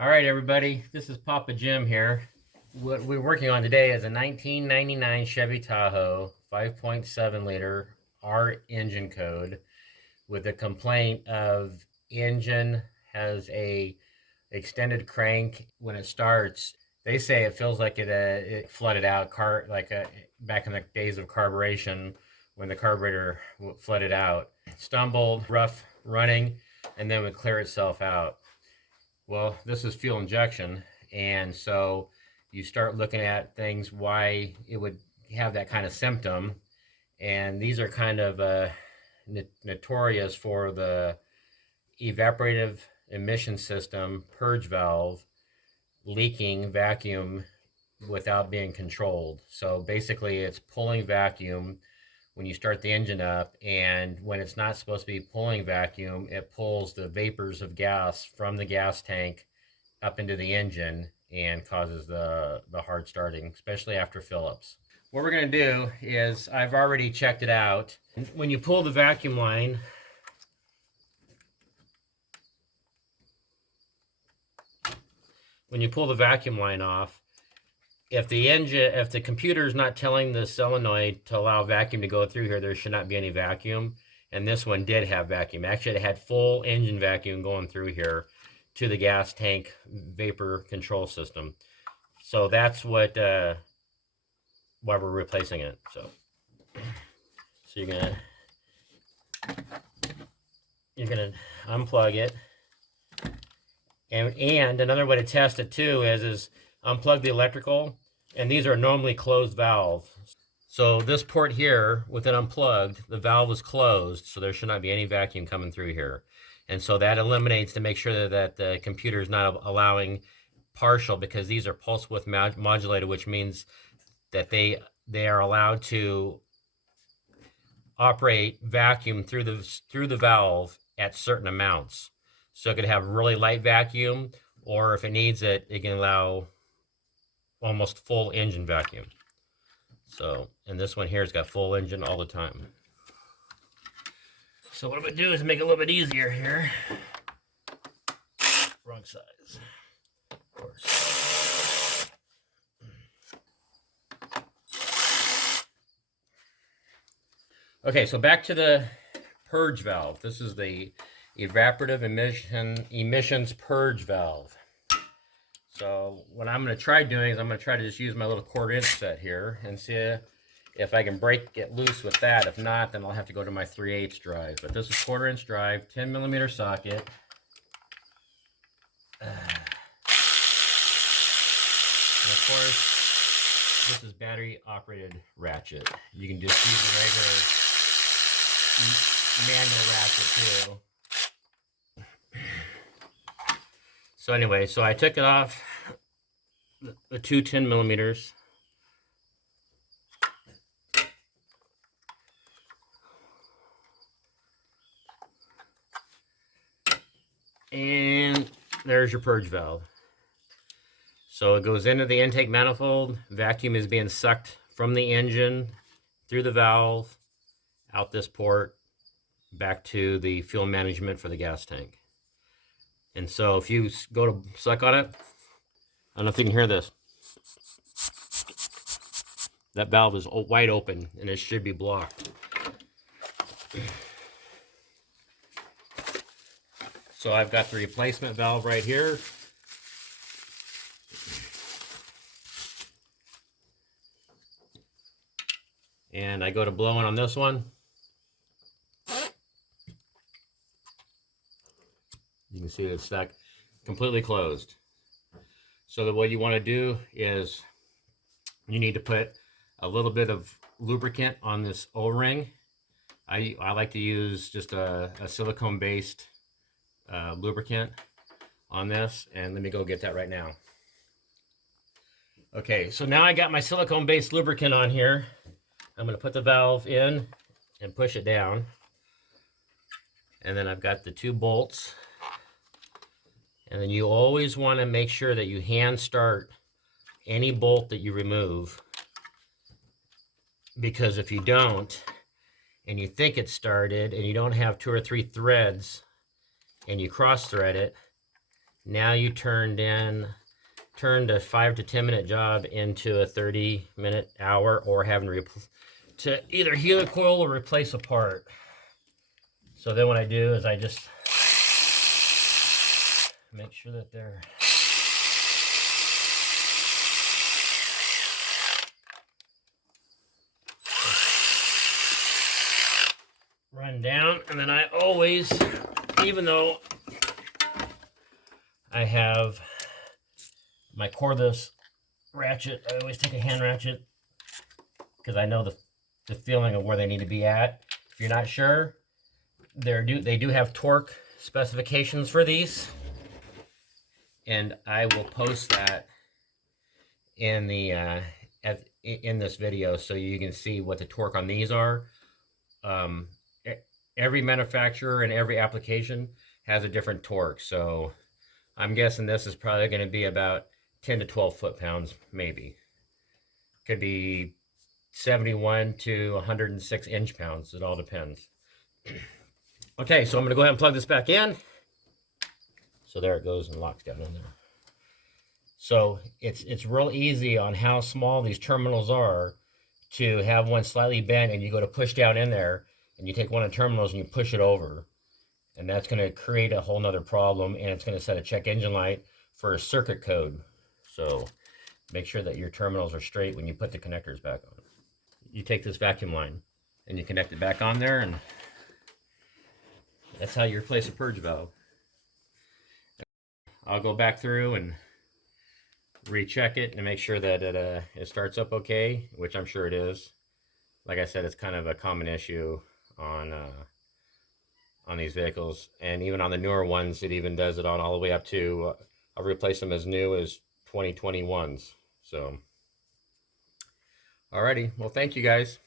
All right, everybody, this is Papa Jim here. What we're working on today is a 1999 Chevy Tahoe 5.7 liter R engine code with a complaint of engine has a extended crank when it starts. They say it feels like it flooded out, back in the days of carburation when the carburetor flooded out. Stumbled, rough running, and then would clear itself out. Well, this is fuel injection, and so you start looking at things why it would have that kind of symptom, and these are kind of notorious for the evaporative emission system purge valve leaking vacuum without being controlled. So basically it's pulling vacuum when you start the engine up, and when it's not supposed to be pulling vacuum, it pulls the vapors of gas from the gas tank up into the engine and causes the hard starting, especially after fill-ups. What we're going to do is, I've already checked it out. When you pull the vacuum line, off, if the computer is not telling the solenoid to allow vacuum to go through here, there should not be any vacuum. And this one did have vacuum. Actually, it had full engine vacuum going through here to the gas tank vapor control system. So that's why we're replacing it. So you're gonna unplug it. And another way to test it too is unplug the electrical, and these are normally closed valve. So this port here, with it unplugged, the valve is closed, so there should not be any vacuum coming through here. And so that eliminates to make sure that the computer is not allowing partial, because these are pulse width modulated, which means that they are allowed to operate vacuum through the valve at certain amounts. So it could have really light vacuum, or if it needs it, it can allow almost full engine vacuum. So, and this one here has got full engine all the time. So what I'm gonna do is make it a little bit easier here. Wrong size, of course. Okay, so back to the purge valve. This is the evaporative emissions purge valve. So what I'm going to try doing is I'm going to try to just use my little 1/4 inch set here and see if I can break it loose with that. If not, then I'll have to go to my 3/8 drive. But this is 1/4 inch drive, 10mm socket. And of course, this is battery operated ratchet. You can just use a regular manual ratchet too. So anyway, so I took it off the two 10mm. And there's your purge valve. So it goes into the intake manifold. Vacuum is being sucked from the engine through the valve, out this port, back to the fuel management for the gas tank. And so if you go to suck on it, I don't know if you can hear this. That valve is wide open and it should be blocked. So I've got the replacement valve right here. And I go to blowing on this one. You can see it's stuck completely closed. So that what you want to do is you need to put a little bit of lubricant on this O-ring. I like to use just a silicone based lubricant on this, and let me go get that right now. Okay, so now I got my silicone based lubricant on here. I'm going to put the valve in and push it down, and then I've got the 2 bolts. And then you always want to make sure that you hand start any bolt that you remove, because if you don't, and you think it's started, and you don't have 2 or 3 threads, and you cross thread it, Now you turned a 5 to 10 minute job into a 30-minute hour, or having to either heal a coil or replace a part. So then what I do is I just make sure that they're run down, and then I always, even though I have my cordless ratchet, I always take a hand ratchet because I know the feeling of where they need to be at. If you're not sure, they do have torque specifications for these, and I will post that in the in this video so you can see what the torque on these are. Every manufacturer and every application has a different torque, so I'm guessing this is probably going to be about 10 to 12 foot-pounds, maybe. Could be 71 to 106 inch-pounds. It all depends. Okay, so I'm going to go ahead and plug this back in. So there it goes and locks down in there. So it's real easy on how small these terminals are to have one slightly bent, and you go to push down in there, and you take one of the terminals and you push it over. And that's going to create a whole nother problem, and it's going to set a check engine light for a circuit code. So make sure that your terminals are straight when you put the connectors back on. You take this vacuum line and you connect it back on there, and that's how you replace a purge valve. I'll go back through and recheck it and make sure that it starts up okay, which I'm sure it is. Like I said, it's kind of a common issue on these vehicles, and even on the newer ones, it even does it on all the way up to I'll replace them as new as 2021s. So alrighty, well, thank you guys.